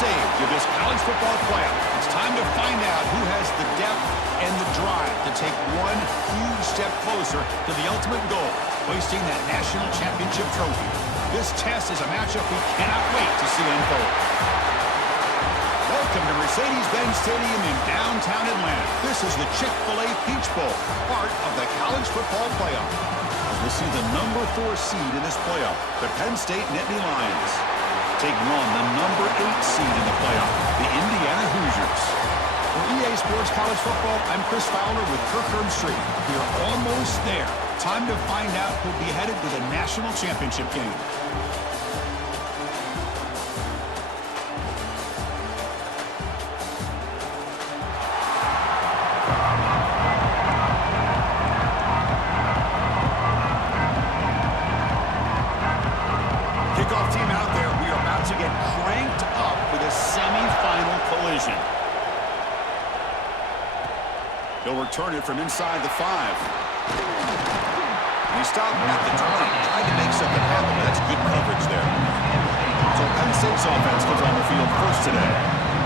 stage of this college football playoff. It's time to find out who has the depth and the drive to take one huge step closer to the ultimate goal, hoisting that national championship trophy. This test is a matchup we cannot wait to see unfold. Welcome to Mercedes-Benz Stadium in downtown Atlanta. This is the Chick-fil-A Peach Bowl, part of the college football playoff. We'll see the number 4 seed in this playoff, the Penn State Nittany Lions, taking on the number 8 seed in the playoff, the Indiana Hoosiers. For EA Sports College Football, I'm Chris Fowler with Kirk Herbstreit. We are almost there. Time to find out who'll be headed to the national championship game. Kickoff team out there. We are about to get cranked up with a semifinal collision. He'll return it from inside the 5. He stopped at the 20, tried to make something happen, but that's good coverage there. So Penn State's offense comes on the field first today.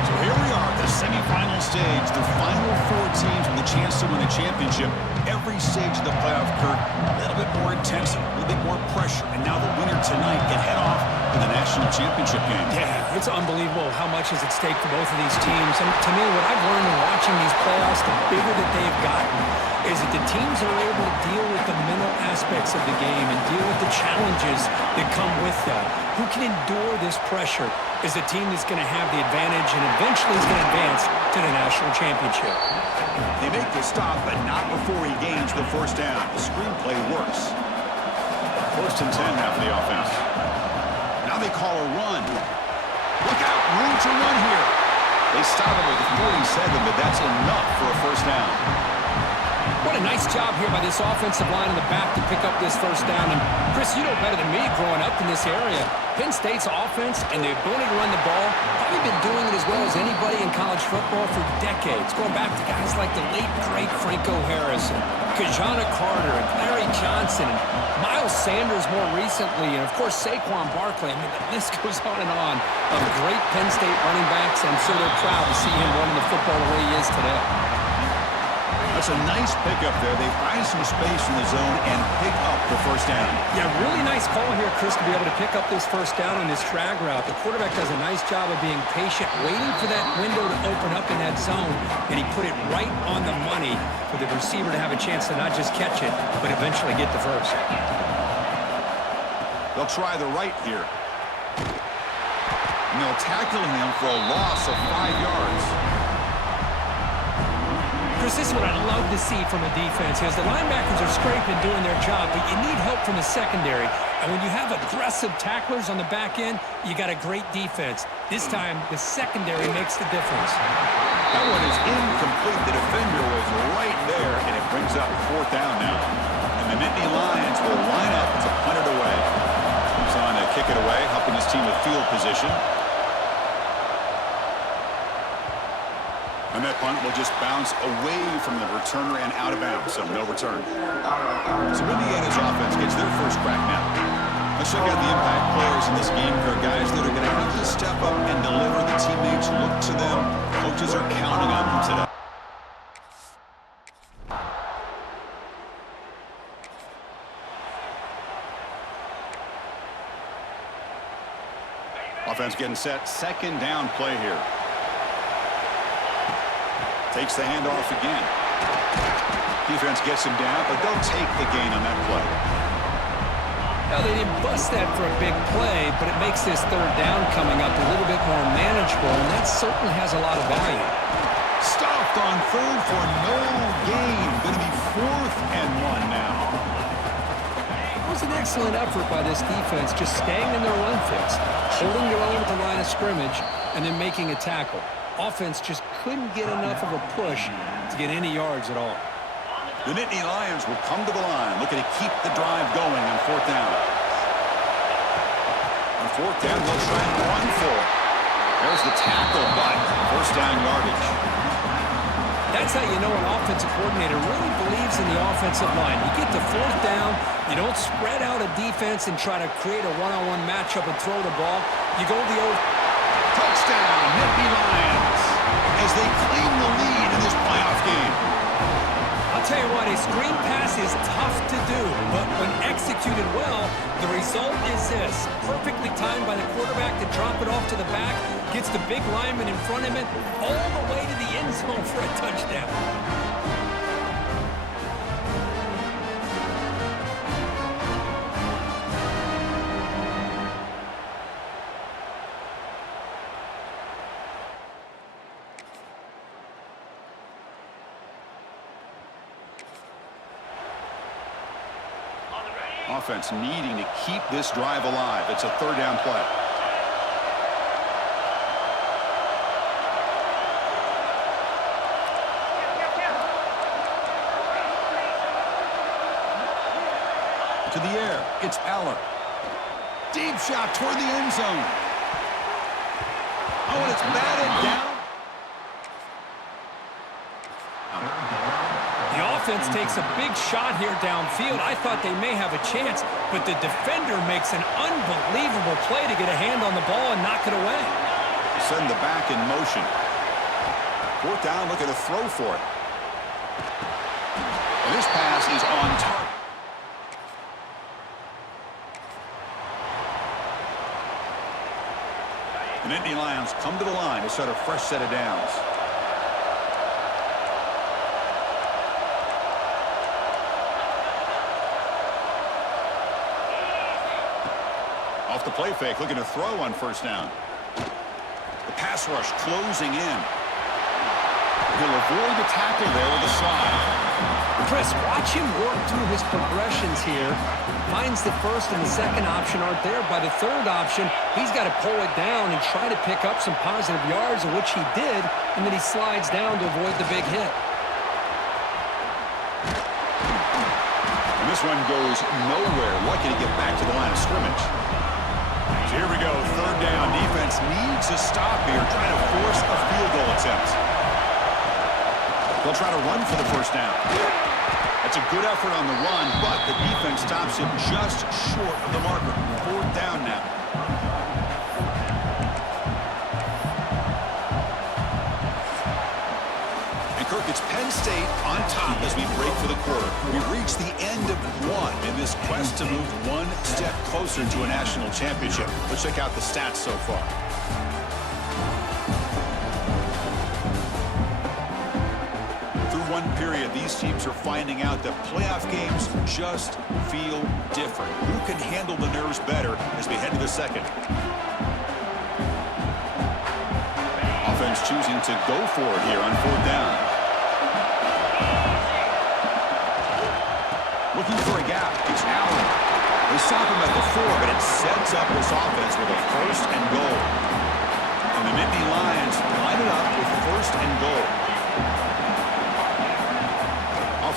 So here we are at the semifinal stage, the final 4 teams with a chance to win a championship. Every stage of the playoff, Kirk, a little bit more intensity, a little bit more pressure, and now the winner tonight can head off to the national championship game. Yeah, it's unbelievable how much is at stake for both of these teams. And to me, what I've learned in watching these playoffs, the bigger that they've gotten, is that the teams are able to deal with the mental aspects of the game and deal with the challenges that come with that. Who can endure this pressure is the team that's going to have the advantage and eventually is going to advance to the national championship. They make the stop, but not before he gains the first down. The screenplay works. 1st and 10 now for the offense. Now they call a run. Look out, room to run here. They stop him with the 47, but that's enough for a first down. What a nice job here by this offensive line in the back to pick up this first down. And Chris, you know better than me growing up in this area, Penn State's offense and the ability to run the ball, probably been doing it as well as anybody in college football for decades, going back to guys like the late, great Franco Harris and Kajana Carter and Larry Johnson and Miles Sanders more recently, and of course Saquon Barkley. I mean, the list goes on and on of great Penn State running backs, and I'm sure they're proud to see him running the football the way he is today. That's a nice pickup there. They find some space in the zone and pick up the first down. Yeah, really nice call here, Chris, to be able to pick up this first down on this drag route. The quarterback does a nice job of being patient, waiting for that window to open up in that zone, and he put it right on the money for the receiver to have a chance to not just catch it, but eventually get the first. They'll try the right here. And they'll tackle him for a loss of 5 yards. Chris, this is what I love to see from a defense is the linebackers are scraping, doing their job, but you need help from the secondary. And when you have aggressive tacklers on the back end, you got a great defense. This time, the secondary makes the difference. That one is incomplete. The defender was right there, and it brings up 4th down now. And the Nittany Lions will line up to punt it away. Moves on to kick it away, helping his team with field position. And that punt will just bounce away from the returner and out of bounds, so no return. So Indiana's offense gets their first crack now. Let's check out the impact players in this game. There are guys that are going to have to step up and deliver. The teammates look to them. Coaches are counting on them today. Offense getting set. 2nd down play here. Takes the handoff again. Defense gets him down, but they'll take the gain on that play. Now, they didn't bust that for a big play, but it makes this 3rd down coming up a little bit more manageable, and that certainly has a lot of value. Stopped on 3rd for no gain. Going to be 4th and 1 now. It was an excellent effort by this defense, just staying in their run fix, holding their own at the line of scrimmage, and then making a tackle. Offense just couldn't get enough of a push to get any yards at all. The Nittany Lions will come to the line, looking to keep the drive going on 4th down. On 4th down, they'll try and run for it. There's the tackle, but first down yardage. That's how you know an offensive coordinator really believes in the offensive line. You get to 4th down, you don't spread out a defense and try to create a one-on-one matchup and throw the ball. You go the old touchdown. Touchdown, Nittany Lions, as they claim the lead in this playoff game. I'll tell you what, a screen pass is tough to do, but when executed well, the result is this. Perfectly timed by the quarterback to drop it off to the back, gets the big lineman in front of him, all the way to the end zone for a touchdown. Offense needing to keep this drive alive. It's a third down play. To the air, it's Aller. Deep shot toward the end zone. Oh, and it's batted down. The offense takes a big shot here downfield. I thought they may have a chance, but the defender makes an unbelievable play to get a hand on the ball and knock it away. Send the back in motion. Fourth down, looking to throw for it. And this pass is on target. The Nittany Lions come to the line to set a fresh set of downs. Off the play fake, looking to throw on first down. The pass rush closing in. He'll avoid the tackle there with a slide. Chris, watch him work through his progressions here. Finds the first and the second option aren't there. By the third option, he's got to pull it down and try to pick up some positive yards, which he did, and then he slides down to avoid the big hit. And this one goes nowhere. Lucky to get back to the line of scrimmage. So here we go, third down. Defense needs a stop here, trying to force a field goal attempt. They'll try to run for the first down. That's a good effort on the run, but the defense stops him just short of the marker. Fourth down now. And Kirk, it's Penn State on top as we break for the quarter. We've reached the end of one in this quest to move one step closer to a national championship. Let's check out the stats so far. One period, these teams are finding out that playoff games just feel different. Who can handle the nerves better as we head to the second? Offense choosing to go for it here on fourth down. Looking for a gap. It's Allen. They stop him at the 4, but it sets up this offense with a first and goal. And the Nittany Lions line it up with first and goal.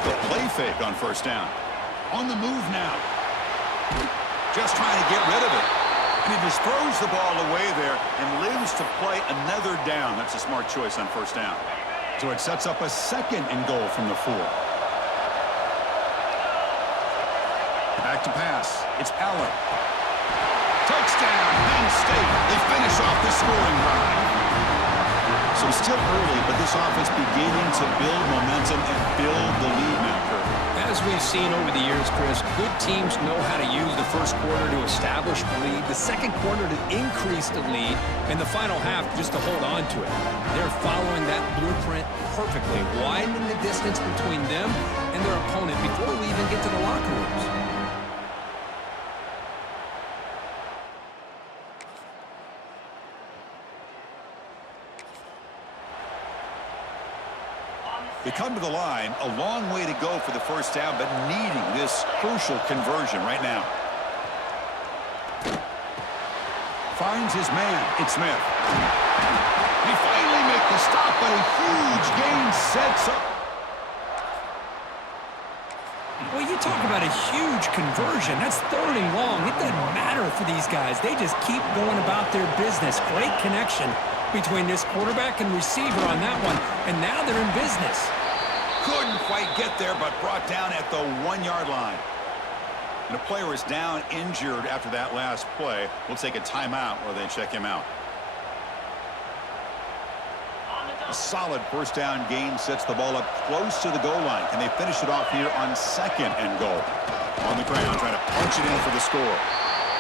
The play fake on first down. On the move now. Just trying to get rid of it. And he just throws the ball away there and lives to play another down. That's a smart choice on first down. So it sets up a second and goal from the 4. Back to pass. It's Aller. Touchdown, Penn State. They finish off the scoring drive. So still early, but this offense beginning to build momentum and build the lead now, Kurt. As we've seen over the years, Chris, good teams know how to use the first quarter to establish the lead, the second quarter to increase the lead, and the final half just to hold on to it. They're following that blueprint perfectly, widening the distance between them and their opponent before we even get to the locker rooms. They come to the line, a long way to go for the first down, but needing this crucial conversion right now. Finds his man. It's Smith. He finally makes the stop, but a huge gain sets up. Well, you talk about a huge conversion. That's third and long. It doesn't matter for these guys. They just keep going about their business. Great connection between this quarterback and receiver on that one, and now they're in business. Couldn't quite get there, but brought down at the 1-yard line. And a player is down injured after that last play. We'll take a timeout while they check him out. A solid first down gain sets the ball up close to the goal line. Can they finish it off here on 2nd and goal? On the ground, trying to punch it in for the score.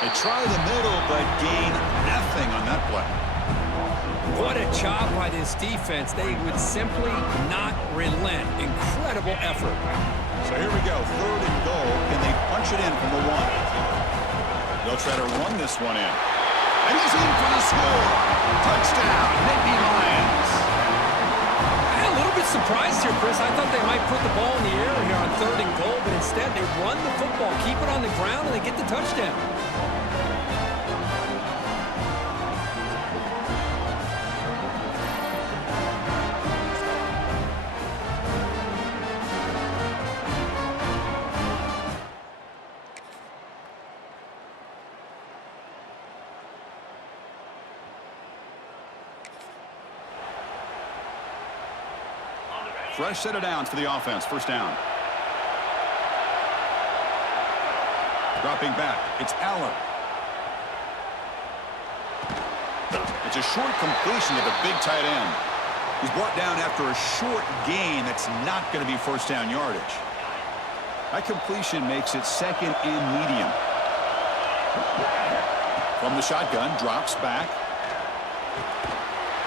They try the middle, but gain nothing on that play. What a job by this defense. They would simply not relent. Incredible effort. So here we go, 3rd and goal. Can they punch it in from the 1? They'll try to run this one in. And he's in for the score. Touchdown, Nittany Lions. I'm a little bit surprised here, Chris. I thought they might put the ball in the air here on 3rd and goal, but instead they run the football, keep it on the ground, and they get the touchdown. Fresh set of downs for the offense. First down. Dropping back. It's Allen. It's a short completion to the big tight end. He's brought down after a short gain that's not going to be first down yardage. That completion makes it 2nd and medium. From the shotgun, drops back.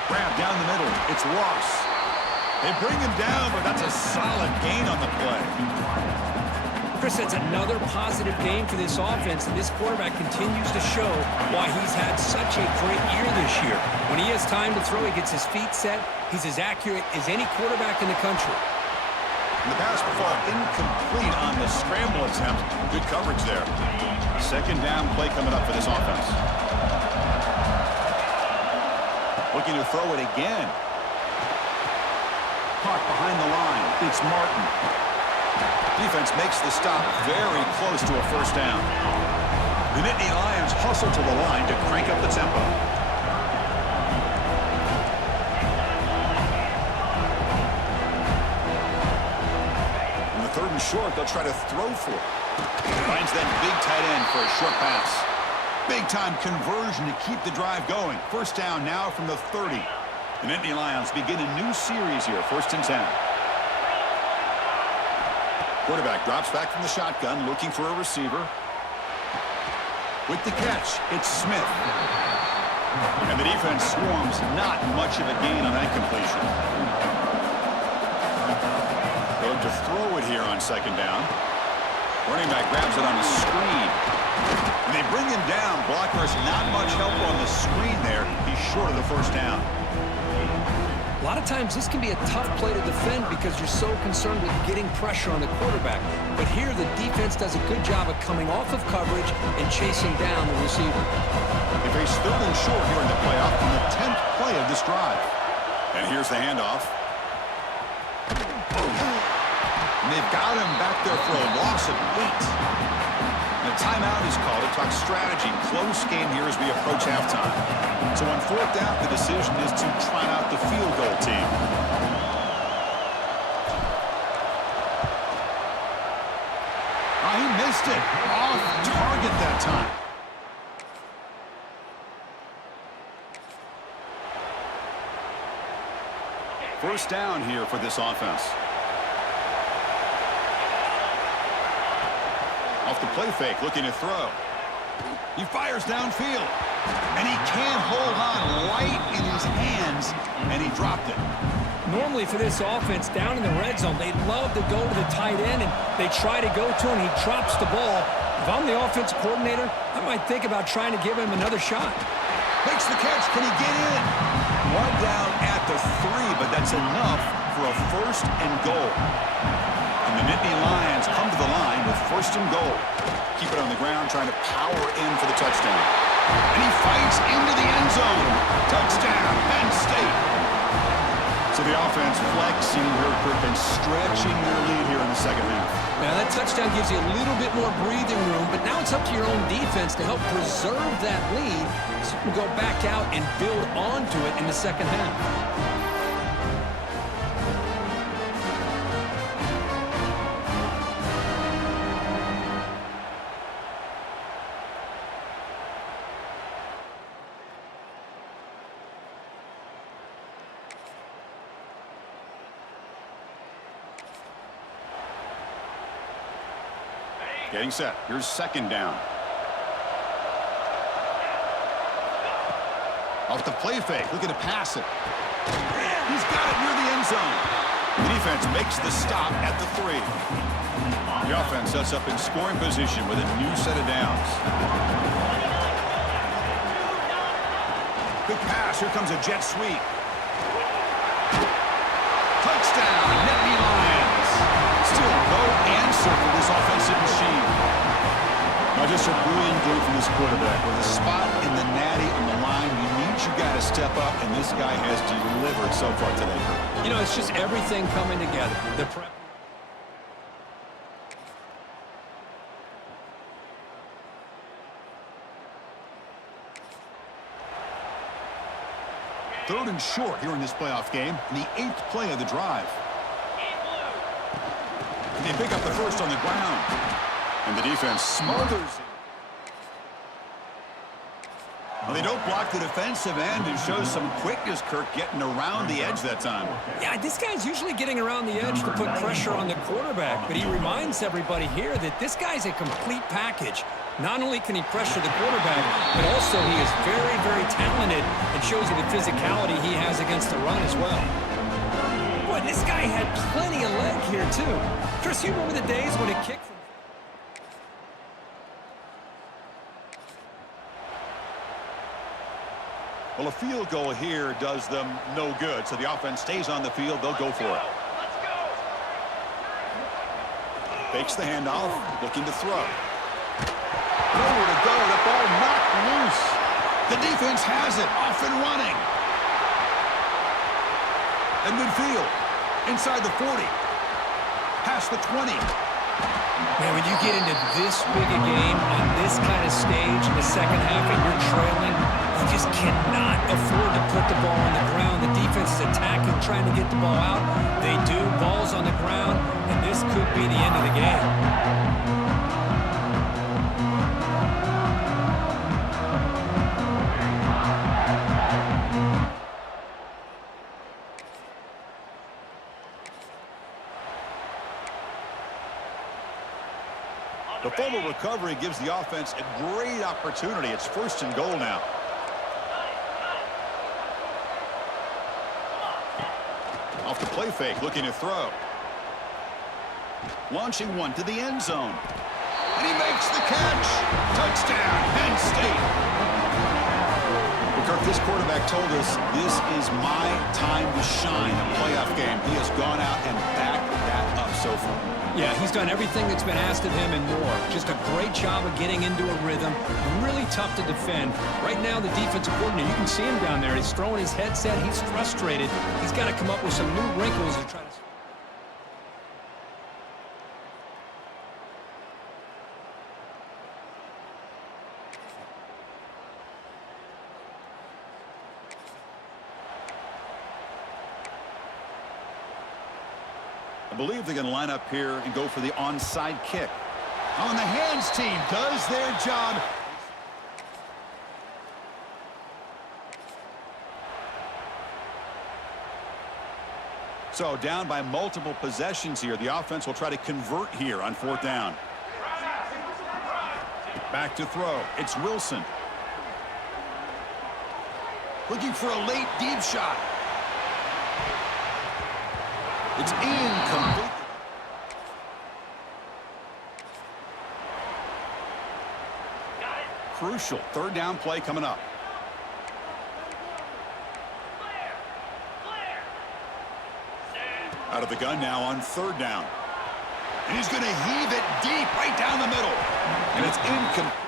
Grab down the middle. It's Ross. They bring him down, but that's a solid gain on the play. Chris, that's another positive game for this offense, and this quarterback continues to show why he's had such a great year this year. When he has time to throw, he gets his feet set. He's as accurate as any quarterback in the country. And the pass ball incomplete on the scramble attempt. Good coverage there. 2nd down play coming up for this offense. Looking to throw it again. Caught behind the line. It's Martin. Defense makes the stop very close to a first down. The Nittany Lions hustle to the line to crank up the tempo. On the 3rd and short, they'll try to throw for it. Finds that big tight end for a short pass. Big-time conversion to keep the drive going. First down now from the 30. The Nittany Lions begin a new series here, 1st and 10. Quarterback drops back from the shotgun, looking for a receiver. With the catch, it's Smith. And the defense swarms, not much of a gain on that completion. They'll look to throw it here on 2nd down. Running back grabs it on a screen. And they bring him down. Blockers, not much help on the screen there. He's short of the first down. A lot of times this can be a tough play to defend because you're so concerned with getting pressure on the quarterback. But here the defense does a good job of coming off of coverage and chasing down the receiver. They face 3rd and short here in the playoff on the 10th play of this drive. And here's the handoff. And they've got him back there for a loss of 8. And a timeout is called to talk strategy. Close game here as we approach halftime. So on 4th down, the decision is to try out the field goal team. Oh, he missed it. Off target that time. First down here for this offense. Off the play fake, looking to throw. He fires downfield. And he can't hold on right in his hands, and he dropped it. Normally for this offense, down in the red zone, they love to go to the tight end, and they try to go to him. He drops the ball. If I'm the offensive coordinator, I might think about trying to give him another shot. Makes the catch. Can he get in? One down at the 3, but that's enough for a 1st and goal. And the Nittany Lions come to the line with 1st and goal. Keep it on the ground, trying to power in for the touchdown. And he fights into the end zone. Touchdown, Penn State. So the offense flexing her grip and stretching their lead here in the 2nd half. Now that touchdown gives you a little bit more breathing room, but now it's up to your own defense to help preserve that lead so you can go back out and build onto it in the 2nd half. Getting set. Here's second down. Off the play fake. Looking to pass it. He's got it near the end zone. The defense makes the stop at the 3. The offense sets up in scoring position with a new set of downs. Quick pass. Here comes a jet sweep. Touchdown, Nittany Lions. Still no answer for this offensive machine. Now just a brilliant game from this quarterback. With a spot in the natty on the line, you got to step up, and this guy has delivered so far today. You know, it's just everything coming together. The prep. Third and short here in this playoff game, the 8th play of the drive. And they pick up the first on the ground. And the defense smothers it. Well, they don't block the defensive end and shows some quickness, Kirk, getting around the edge that time. Yeah, this guy's usually getting around the edge to put pressure on the quarterback, but he reminds everybody here that this guy's a complete package. Not only can he pressure the quarterback, but also he is very, very talented and shows you the physicality he has against the run as well. Boy, this guy had plenty of leg here, too. Chris, you remember the days when it kicked from... Well, a field goal here does them no good, so the offense stays on the field. They'll go for it. Fakes the handoff, looking to throw. Nowhere to go, the ball knocked loose. The defense has it, off and running. At midfield, inside the 40. Past the 20. Man, when you get into this big a game on this kind of stage in the second half and you're trailing, you just cannot afford to put the ball on the ground. The defense is attacking, trying to get the ball out. They do. Ball's on the ground, and this could be the end of the game. The fumble recovery gives the offense a great opportunity. It's first and goal now. Off the play fake, looking to throw. Launching one to the end zone. And he makes the catch. Touchdown, Penn State. Well, Kirk, this quarterback told us this is my time to shine, a playoff game. He has gone out and backed that up so far. Yeah, he's done everything that's been asked of him and more. Just a great job of getting into a rhythm. Really tough to defend. Right now, the defensive coordinator, you can see him down there. He's throwing his headset. He's frustrated. He's got to come up with some new wrinkles to try to... I believe they're going to line up here and go for the onside kick. On the hands team does their job. So down by multiple possessions here. The offense will try to convert here on 4th down. Back to throw. It's Wilson. Looking for a late deep shot. It's incomplete. Crucial 3rd down play coming up. Out of the gun now on 3rd down. And he's going to heave it deep right down the middle. And it's incomplete.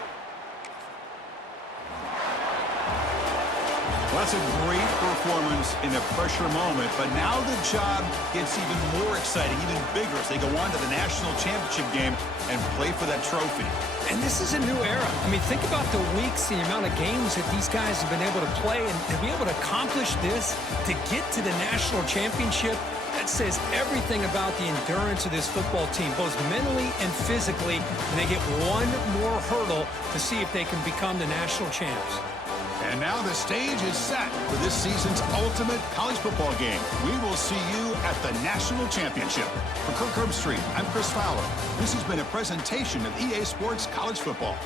Well, that's a great performance in a pressure moment, but now the job gets even more exciting, even bigger as they go on to the national championship game and play for that trophy. And this is a new era. I mean, think about the weeks, the amount of games that these guys have been able to play, and to be able to accomplish this, to get to the national championship, that says everything about the endurance of this football team, both mentally and physically, and they get one more hurdle to see if they can become the national champs. And now the stage is set for this season's ultimate college football game. We will see you at the National Championship. For Kirk Herbstreit, I'm Chris Fowler. This has been a presentation of EA Sports College Football.